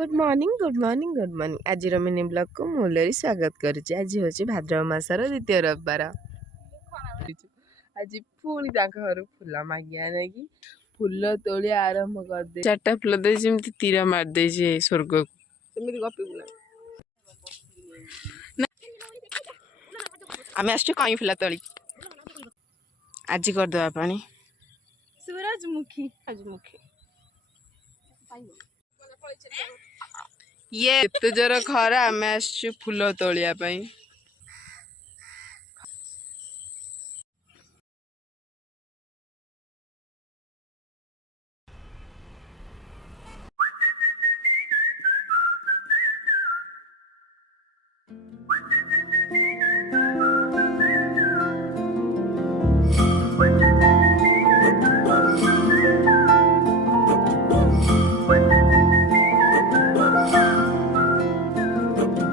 Good morning good morning good morning आज mini blog को मुलरी स्वागत करुच्ची। आज हूँ भाद्रव मासर द्वितीय रविवार। आज पुणी घर फूल मागिया नहीं फूल तोड़िया आरंभ कर 4टा फूल दे तीर मारदे स्वर्ग को आम आस कई फुला तोली आज करदे पानी सूरजमुखी ये एत जोर खरा आम आस फूल तोलिया